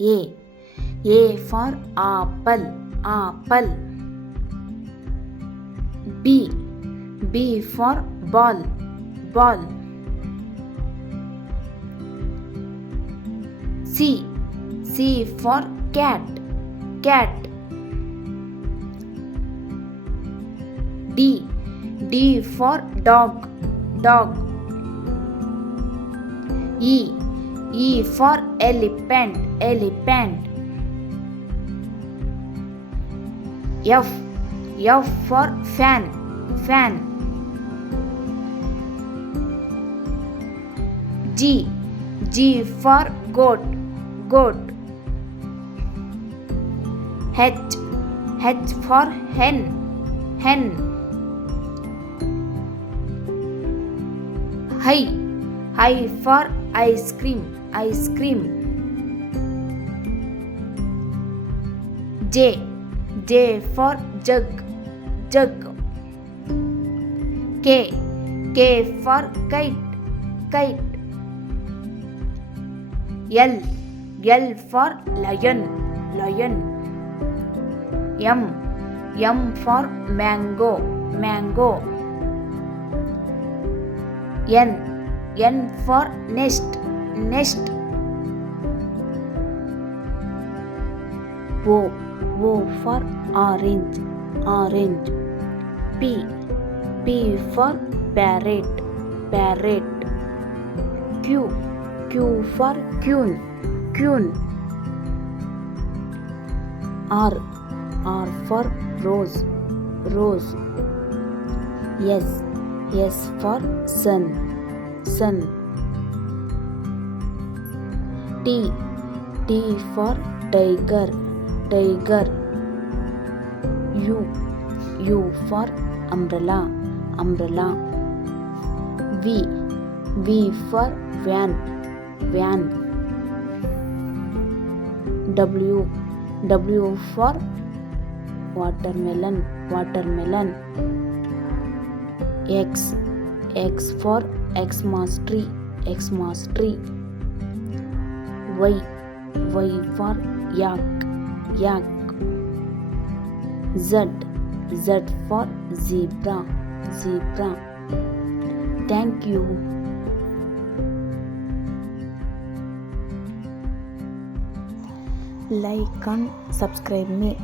A. A for apple, apple. B. B for ball, ball. C. C for cat, cat. D. D for dog, dog. E. E for elephant, elephant. F. F for fan, fan. G. G for goat, goat. H. H for hen, hen. I. I for ice cream, ice cream. J. J for jug, jug. K. K for kite, kite. L. L for lion, lion. M. M for mango, mango. N. N for nest, nest. O. O for orange, orange. P. P for parrot, parrot. Q. Q for queen, queen. R. R for rose, rose. S. S for sun, sun. T. T for tiger, tiger. U. U for umbrella, umbrella. V. V for van, van. W. W for watermelon, watermelon. X. X for Xmas tree, Xmas tree. Y. Y for yak, yak. Z. Z for zebra, zebra. Thank you. Like and subscribe me.